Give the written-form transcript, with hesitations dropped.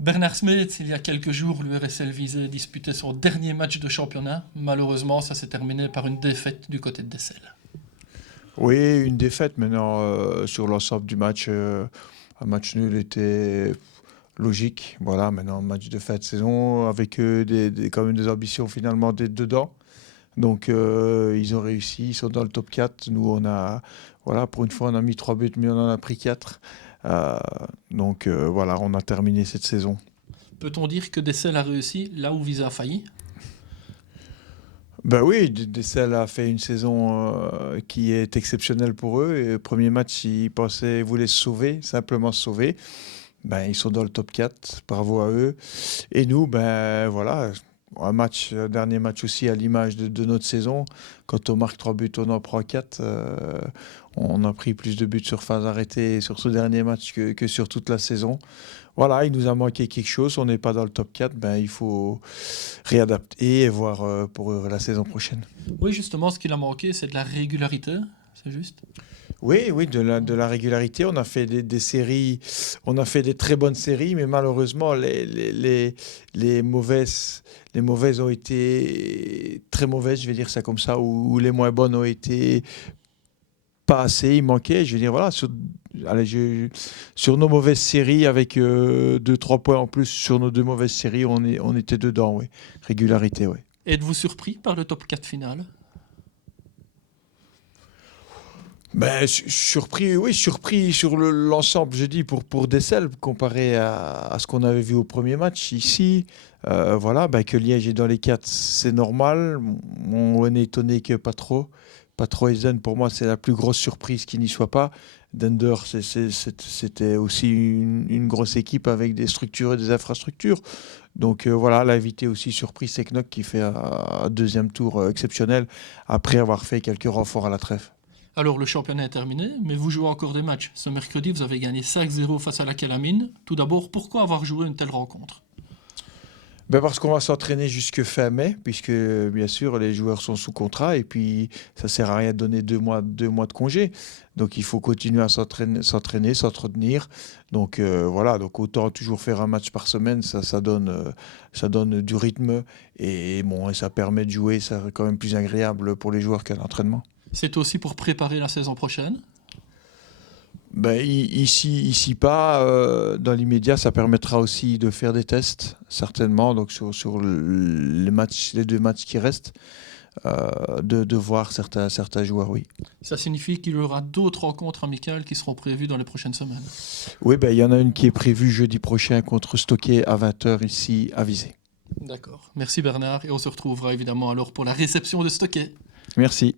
Bernard Smet, il y a quelques jours, l'URSL Visé disputait son dernier match de championnat. Malheureusement, ça s'est terminé par une défaite du côté de Dessel. Oui, une défaite maintenant sur l'ensemble du match. Un match nul était logique. Voilà, maintenant un match de fin de saison avec quand même des ambitions finalement d'être dedans. Donc ils ont réussi, ils sont dans le top 4. Nous, voilà, pour une fois, on a mis 3 buts, mais on en a pris 4. Euh, donc voilà, on a terminé cette saison. Peut-on dire que Dessel a réussi là où Visé a failli? Ben oui, Dessel a fait une saison qui est exceptionnelle pour eux. Et le premier match, ils voulaient se sauver, simplement se sauver. Ben, ils sont dans le top 4, bravo à eux. Et nous, ben voilà, dernier match aussi à l'image de notre saison. Quand on marque 3 buts, on en prend 4. On a pris plus de buts sur phase arrêtée sur ce dernier match que sur toute la saison. Voilà, il nous a manqué quelque chose. On n'est pas dans le top 4, ben, il faut réadapter et voir pour la saison prochaine. Oui, justement, ce qu'il a manqué, c'est de la régularité, c'est juste. Oui, oui, de la régularité. On a fait des séries, on a fait des très bonnes séries, mais malheureusement, les mauvaises ont été très mauvaises, je vais dire ça comme ça, ou les moins bonnes ont été pas assez. Il manquait, je veux dire, voilà, allez, sur nos mauvaises séries, avec 2, 3 points en plus sur nos 2 mauvaises séries, on était dedans, oui. Régularité, oui. Êtes-vous surpris par le top 4 final? Ben, surpris, oui, surpris sur l'ensemble, je dis, pour Dessel, comparé à ce qu'on avait vu au premier match. Ici, voilà, ben, que Liège est dans les 4, c'est normal. On est étonné que pas trop. Pas trop Ezen, pour moi, c'est la plus grosse surprise qu'il n'y soit pas. Dender, c'était aussi une grosse équipe avec des structures et des infrastructures. Donc voilà, l'invité aussi surprise, c'est Knock qui fait un deuxième tour exceptionnel après avoir fait quelques renforts à la trêve. Alors, le championnat est terminé, mais vous jouez encore des matchs. Ce mercredi, vous avez gagné 5-0 face à la Calamine. Tout d'abord, pourquoi avoir joué une telle rencontre? Ben parce qu'on va s'entraîner jusque fin mai, puisque bien sûr les joueurs sont sous contrat et puis ça sert à rien de donner 2 mois de congé. Donc il faut continuer à s'entretenir. Donc voilà, donc autant toujours faire un match par semaine, ça donne du rythme et bon, et ça permet de jouer, ça quand même plus agréable pour les joueurs qu'un entraînement. C'est aussi pour préparer la saison prochaine. Ben, ici pas. Dans l'immédiat, ça permettra aussi de faire des tests, certainement, donc sur les 2 matchs qui restent, de voir certains joueurs, oui. Ça signifie qu'il y aura d'autres rencontres amicales qui seront prévues dans les prochaines semaines. Oui, ben, il y en a une qui est prévue jeudi prochain contre Stocké à 20 h ici à Visé. D'accord. Merci Bernard, et on se retrouvera évidemment alors pour la réception de Stocké. Merci.